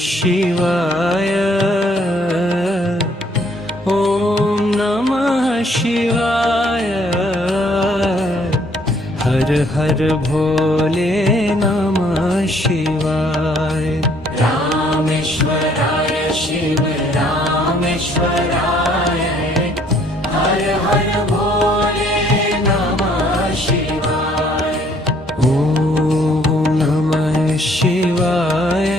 शिवाय। ॐ नमः शिवाय। हर हर भोले नमः शिवाय। रामेश्वराय शिव रामेश्वराय हर हर भोले नमः शिवाय। ॐ नमः शिवाय।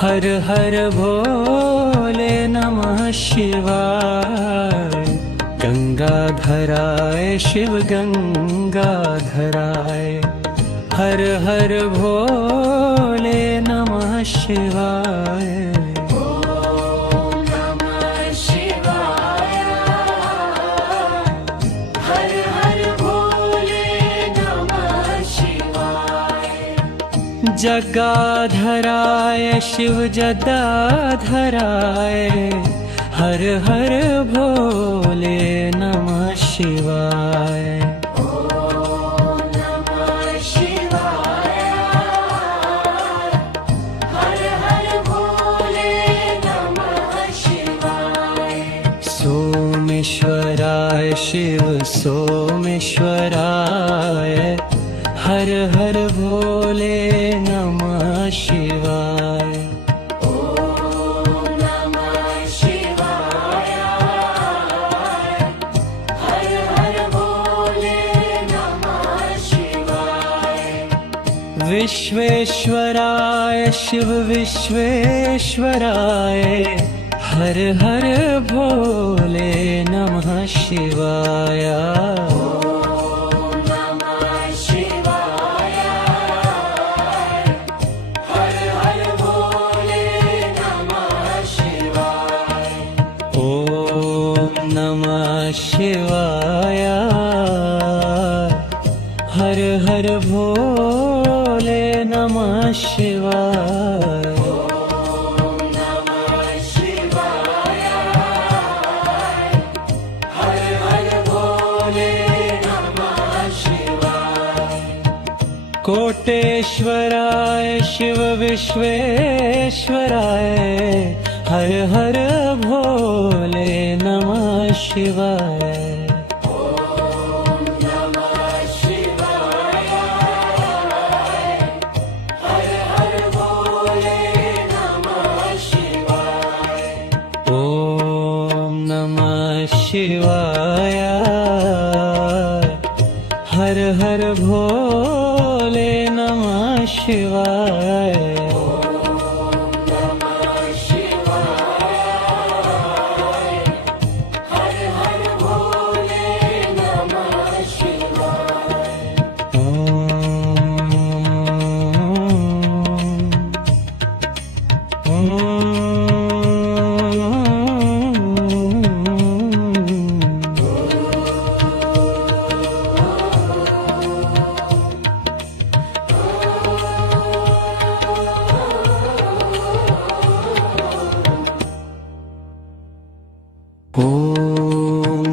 हर हर भोले नमः शिवाय। गंगाधराय शिव गंगाधराय हर हर भोले नमः शिवाय। जगाधराय शिव जदाधराय हर हर भोले नमः शिवाय। सोमेश्वराय शिव सोमेश्वराय हर हर भोले नमः शिवाय। ॐ नमः शिवाय हर हर भोले नमः शिवाय। विश्वेश्वराय शिव विश्वेश्वराय हर हर भोले नमः शिवाय। शिवाय हर हर भोले नमः शिवाय। ॐ नमः शिवाय हर हर भोले नमः शिवाय। कोटेश्वराय शिव विश्वेश्वराय हर हर भोले नमः शिवाय। ॐ नमः शिवाय हर हर भोले नमः शिवाय। ॐ नमः शिवाय हर हर भोले नमः शिवाय। ॐ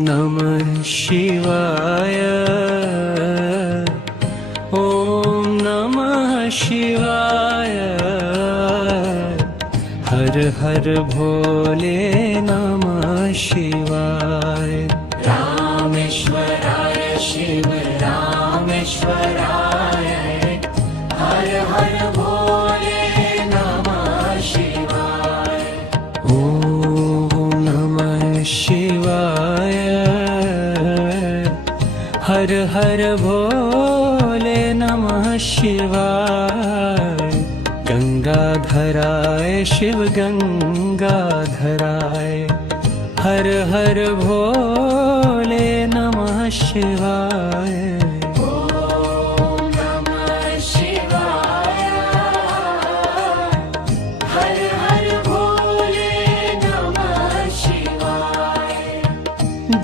नमः शिवाय। ॐ नमः शिवाय। हर हर भोले नमः शिवाय। रामेश्वराय शिव रामेश्वराय हर हर भोले नमः शिवाय। ॐ नमः शिवाय। हर हर भोले नमः शिवाय। गंगाधराय शिव गंगाधराय हर हर भोले नमः शिवाय।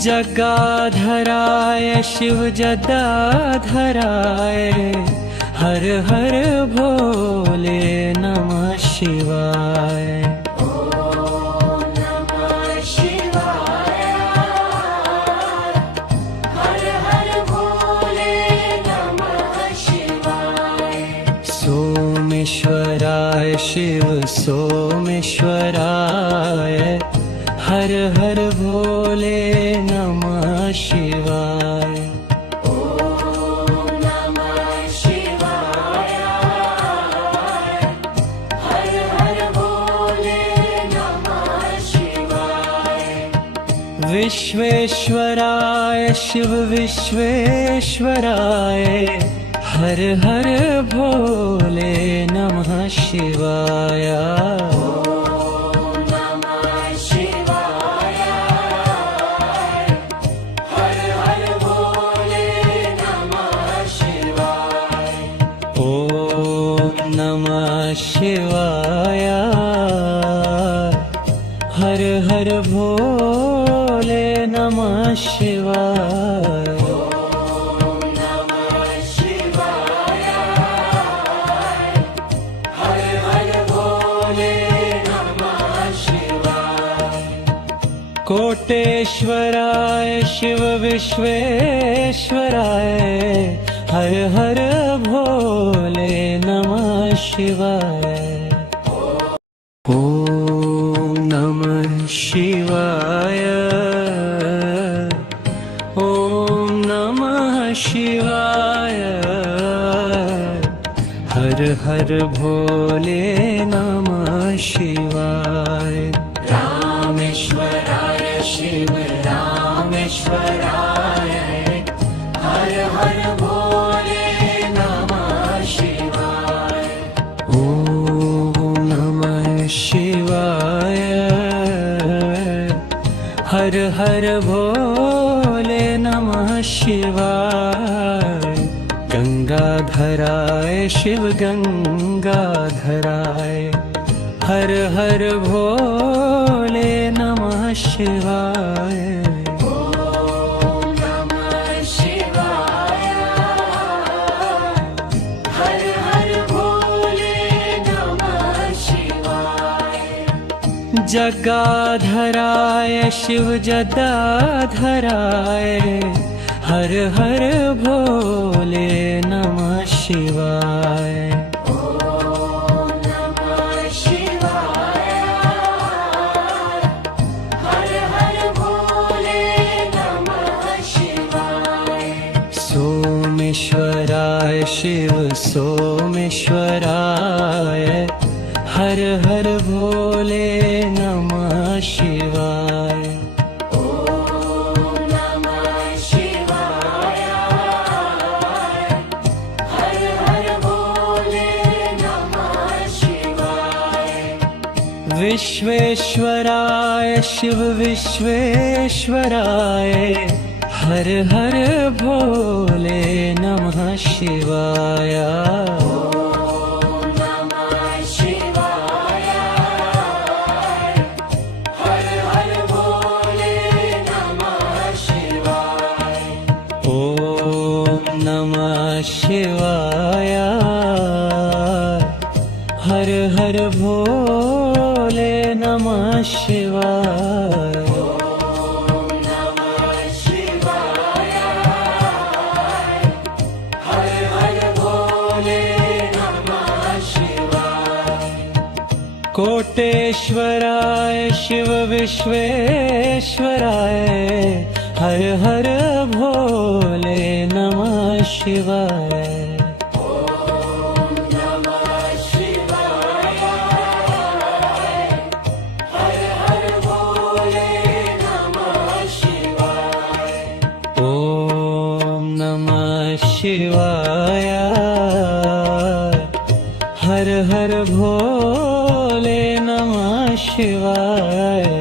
जगाधराय शिव जदाधराय हर हर भोले नमः शिवाय। ॐ नमः शिवाय हर हर भोले नमः शिवाय। सोमेश्वराय सोमेश्वराय हर हर भोले नमः शिवाय। ॐ नमः शिवाय हर हर भोले नमः शिवाय। विश्वेश्वराय शिव विश्वेश्वराय हर हर भोले नमः शिवाय। शिवाय हर हर भोले नमः शिवाय। ॐ नमः शिवाय हर हर भोले नमः शिवाय। कोटेश्वराय शिव विश्वेश्वराय हर हर भोले नमः शिवाय। ॐ नमः शिवाय। ॐ नमः शिवाय हर हर भोले नमः शिवाय। रामेश्वराय शिव रामेश्वराय हर हर भोले नमः शिवाय। ॐ नमः शिवाय हर हर भोले नमः शिवाय। गंगाधराय शिव गंगाधराय हर हर भोले नमः शिवाय। जगाधराय शिव जटाधराय हर हर भोले नमः शिवाय। ॐ नमः शिवाय हर हर भोले नमः शिवाय। सोमेश्वराय शिव सोमेश्वराय हर हर भोले नमः शिवाय। ॐ नमः शिवाय हर हर भोले नमः शिवाय। विश्वेश्वराय शिव विश्वेश्वराय हर हर भोले नमः शिवाय। शिवाय हर हर भोले नमः शिवाय। ॐ नमः शिवाय हर हर भोले नमः शिवाय। कोटेश्वराय शिव विश्वेश्वराय हर हर भोले नमः शिवाय। ॐ नमः शिवाय हर हर भोले नमः शिवाय। ॐ नमः शिवाय हर हर भोले नमः शिवाय।